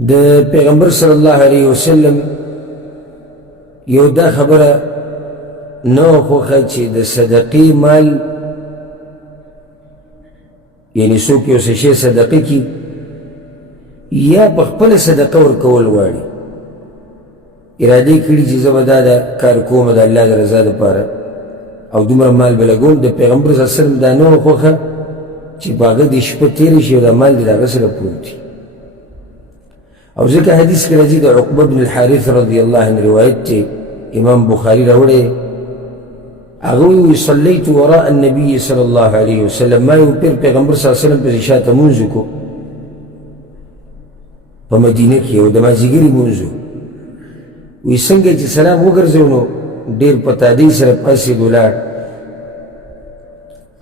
د پیغمبر صلی الله علیه وسلم یو دا خبره نه خوښه چې د صدقې مال یعنی څوک یو څه شی صدقه کي یا په خپله صدقه ورکول غواړي ارادې کړي چې زه به دا کار کوم د الله د رضا دپاره او دومره مال به لګوم د پیغمبر صلی الله علیه وسلم دا نه وه خوښه چې په هغه دې شپه تېره شي او دا مال دې د هغه سره پروت وي او ځکه حدیث کې راځي د عقبه بن الحارث رضی الله عنه روایت چې امام بخاري راوړی هغه وایي صلیت وراء النبي صلی الله علیه وسلم ما یو پیر پیغمبر صلی الله علیه وسلم پسې شاته مونځ وکړو په مدینه کې او د مازدیګري مونځ و وایي څنګه چې سلام وګرځو نو ډېر په تادۍ سره پاڅېد ولاړ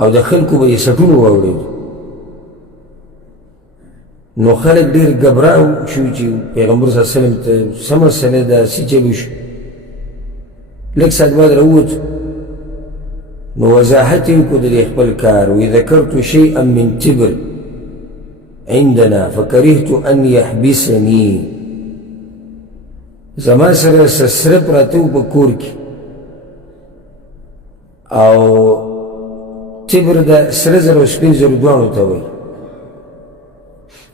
او د خلکو به یې سټونه واورېدو نو خلک ډېر ګبراو شو چې پیغمبر صلی الله علیه وسلم ته څه مسله ده څه چلو شو لږ ساعت بعد راووتو نو وضاحت یې وکړو د دې خپل کار وی ذکرت شیئا من تبر عندنا فکرهت ان یحبسني زما سره څه سره پراته وو په کور کې او تبر د سره زر او سپین زر دواړو ته وایي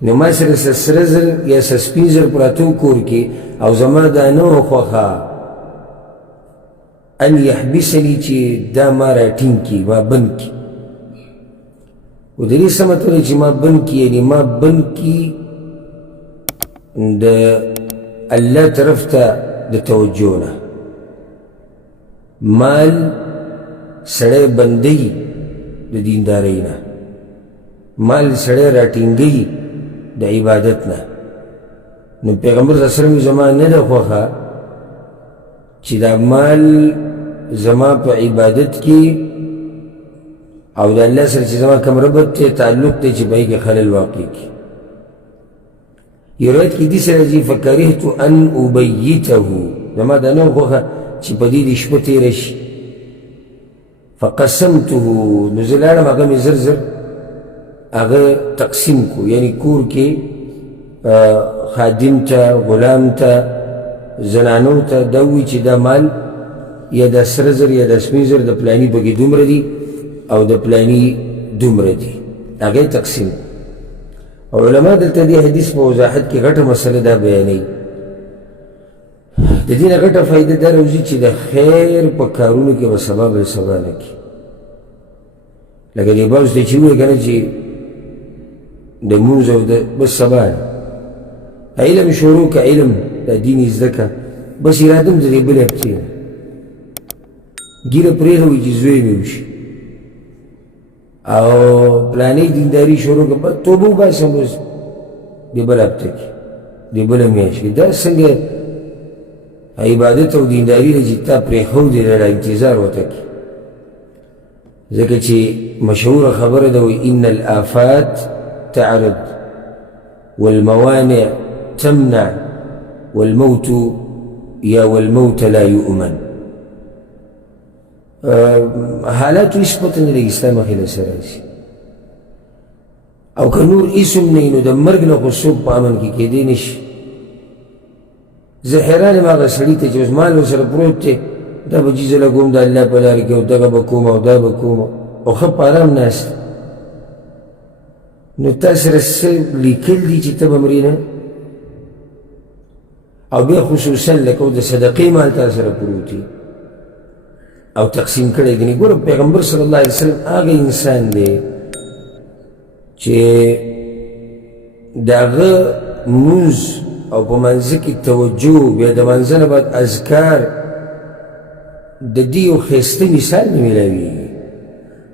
نو ما سره څه سره زر یا څه سپین زر پراته وو کور کې او زما دا نه وه خوښه ان یحبسني چې دا ما راټینګ کړي ما بند کړي و د دې څه مطلب دی چې ما بند کړي یعنې ما بند کړي د الله طرف ته د توجه نه مال سړی بندوي د دیندارۍ نه مال سړی راټینګوي د عبادت نه نو پیغمبر صلی الله علیه وسلم زما نه ده خوښه چې دا مال زما په عبادت کې او د الله سره چې زما کوم ربط دی تعلق دی چې په هغې کې خلل واقع کړي یو روایت کې داسې راځي فکرهت ان ابیته زما دا نه خوښه چې په دې دې شپه تېره شي فقسمته نو زه لاړم هغه مې زر زر هغه تقسیم کو یعنی کور کې خادم ته غلام ته زنانو ته دا ووایي چې دا مال یا د سره زر یا د سپین زر د پلاني پکې دومره دي او د پلاني دومره دي هغه تقسیم او علما دلته دې حدیث په وضاحت کې غټه مسله دا بیانوي د دې نه غټه فایده دا راوځي چې د خیر په کارونو کې به سبا به سبا نه کړي لکه دې باز دی چې ووایي که نه چې د مونځ او د بس سبا علم شروع که علم دا دین زده که بس ارادم د دې بلې هفتې نه ګیره پرېږدوي چې زوی مې وشي او پلانې دینداري شروع که توبه وباسم اوس دې بله هفته کې دې بله میاشت کې دا څنګه عبادت او دینداري ده چې تا پرېښودې ده انتظار ورته کړي ځکه چې مشهوره خبره ده وایي ان الآفات تعرض والموانع تمنع والموت یا والموت لا يؤمن حالاتو هیڅ پته نه لګي ستا مخې له سره راشي او که نور هیڅ هم نه وي نو د مرګ نه خو څوک په امن کې کېدی نه شي زه حیران یم هغه سړي ته چې اوس مال ورسره پروت دی دا به جیزه لګوم د الله په لارې کې او دغه به کوم او دا به کوم او ښه په ارام ناست نو تا سره څه لیکل دي چې ته به مرې نه او بیا خصوصا لکه د صدقې مال تا سره پروت وي او تقسیم کړی دی ګوره پیغمبر صلی الله علیه وسلم هغه انسان دی چې د هغه مونځ او په منځه کې توجه بیا د منځه نه بعد اذکار د دې یو ښایسته مثال نه میلاویږي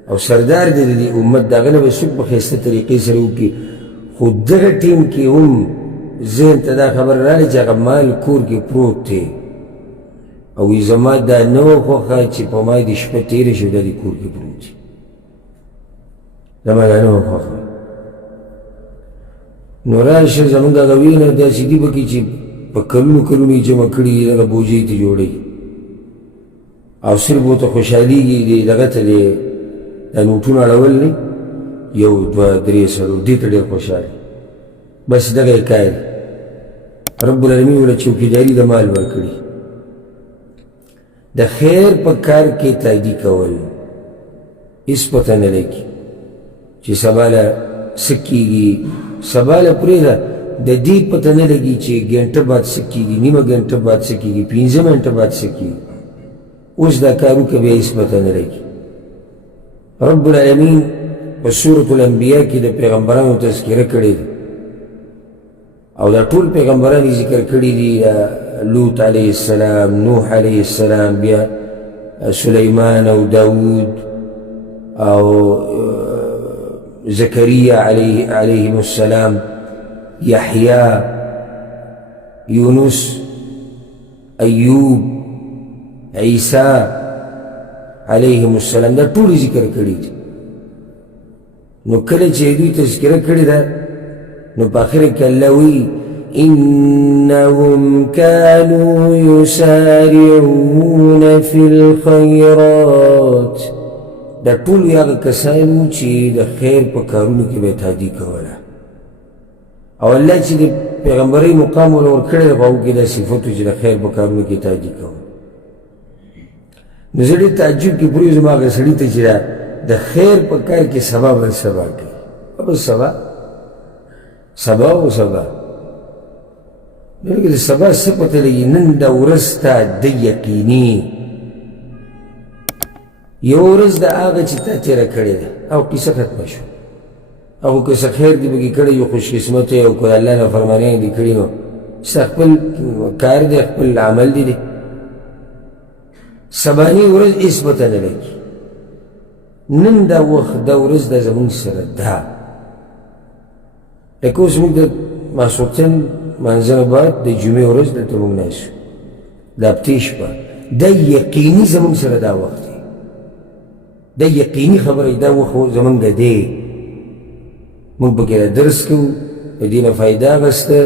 او سردار دی د دې امت د هغه نه به څوک په ښایسته طریقې سره وکړي خو دغه ټیم کې هم ذهن ته دا خبر راغلی چې هغه مال کور کې پروت دی او وی زما دا نه وه خوښه چې په ما دې شپه تېره شي دا دې کور کې پروت وي زما دا نه وه خوښه نو راشه زمونږ هغه وینه داسې دي پکې چې په کلونو کلونو یې جمع کړي دغه بوجۍ ته جوړوي او صرف ورته خوشحالېږي دغه ته دی دا نوټونه اړول نه یو دوه درې څلور دې ته ډېر خوشحال بس دغه یې کار رب العالمین ولا چوکیداری د مال ورکړي د خیر په کار کې تایید کول هیڅ پته نه لګي چې سبا له څه کېږي سبا له پرېږده د دې پته نه لګي چې ګنټه بعد څه کېږي نیمه ګنټه بعد څه کېږي 15 منټه بعد څه کېږي اوس دا کار وکړه بیا هیڅ پته نه لګي رب العالمین په سورة الانبیاء کې د پیغمبرانو تذکره کړې ده او دا ټول پیغمبران ذکر کړي دي لوط علیه السلام نوح علیه السلام بیا سلیمان او داود او زکریا علیهم السلام یحیی یونس ایوب عیسی علیهم السلام دا ټول ذکر کړي دي نو کله چې دوی تذکره کړې ده نو په آخر کې الله وی انهم كانوا يسارعون في الخيرات دا ټول هغه کسانو چې د خیر په کارونو کې به تادي کوله او الله چې د پیغمبري مقام ورکړی دی په هغو کې دا صفتو چې د خیر په کارونو کې تادي کوله نو زه ډېر تعجب کې پرېږدم زما هغه سړي ته چې د خیر په کار کې سبا بل سبا کوي بل سبا او سبا نو د سبا څه پته لګي نن دا ورځ ستا د یقیني یو ورځ د هغه چې تا تېره کړې ده او کیسه ختمه شو هغو که څه خیر دې پکې کړی یو خوشقسمته او که الله نافرمانیان دې کړي نو ستا خپل کار دی خپل عمل دی سباني ورځ هېڅ پته نه لګي نن دا وخت دا ورځ دا زمونږ سره ده لکه اوس موږ د ماسخوتن منځه نه بعد د جمعې ورځ دلته موږ ناست شو د هفتې شپه دا یقیني زمونږ سره دا وخت دی دا یقیني خبره دا وخت زمونږ دی موږ پکې درس کوو د دې نه فایده اخیسته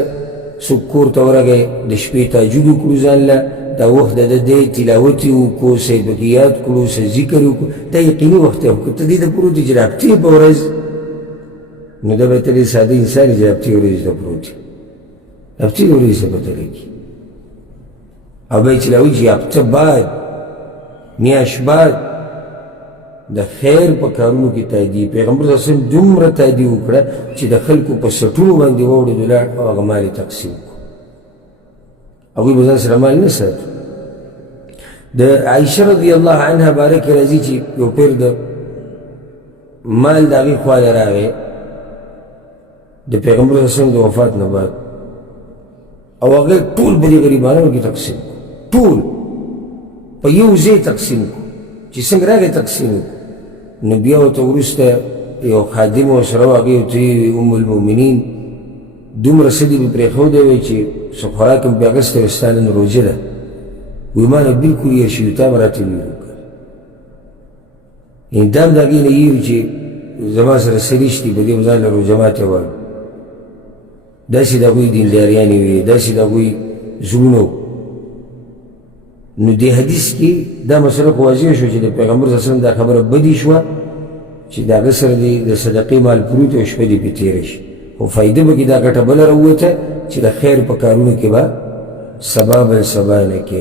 څوک کور ته ورغی د شپې تهجد وکړو ځان له دا وخت د دی تلاوت یې وکړو څه یې پکې یاد کړو څه ذکر یې وکړو دا یقیني وخت دی که ته دې ته پروت یې چې د هفتې په ورځ نو دا به ته ډېر ساده انسان یې چې د هفتې ورځې ته پروت یې هفتې د ورځې څه پته لګي او بیا یې چې راوایي چې هفته بعد میاشت بعد د خیر په کارونو کې تایدي پیغمبر صلی الله علیه وسلم دومره تایدي وکړه چې د خلکو په سټونو باندې واوړېد ولاړ او هغه مال یې تقسیم کړو هغوی به ځان سره مال نه ساتو د عایشه رضی الله عنها باره کې راځي چې یو پیر د مال د هغې خواله راغی د پیغمبر صلی الله علیه وسلم د وفات نه بعد او هغه ټول به دې غریبانو کې تقسیم کړو ټول په یو ځای تقسیم کړو چې څنګه راغی تقسیم کړو نو بیا ورته وروسته یو خادم ورسره و هغې ورته ام المؤمنین دومره څه دې به پرېښودی وی چې څه خوراک مې پې اخیستی وی ستا نن روژه ده وی ما نه بلکل هېر شوي تا به راته ویل وکړه یعنې دا هم د هغې نه هېر چې زما سره څه رشتې په دې به ځان له روژه ماتې وایم داسې د هغوی دینداریانې وې داسې د هغوی زړونه نو دې حدیث کې دا مسله خو واضح شو چې د پیغمبر صلی الله علیه وسلم دا خبره بدې شوه چې د هغه سره د صدقې مال پروت او شپه دې پې تېره شي خو فایده به کې دا ګټه بله راووته چې د خیر په کارونو کې به سبا بل سبا نه کې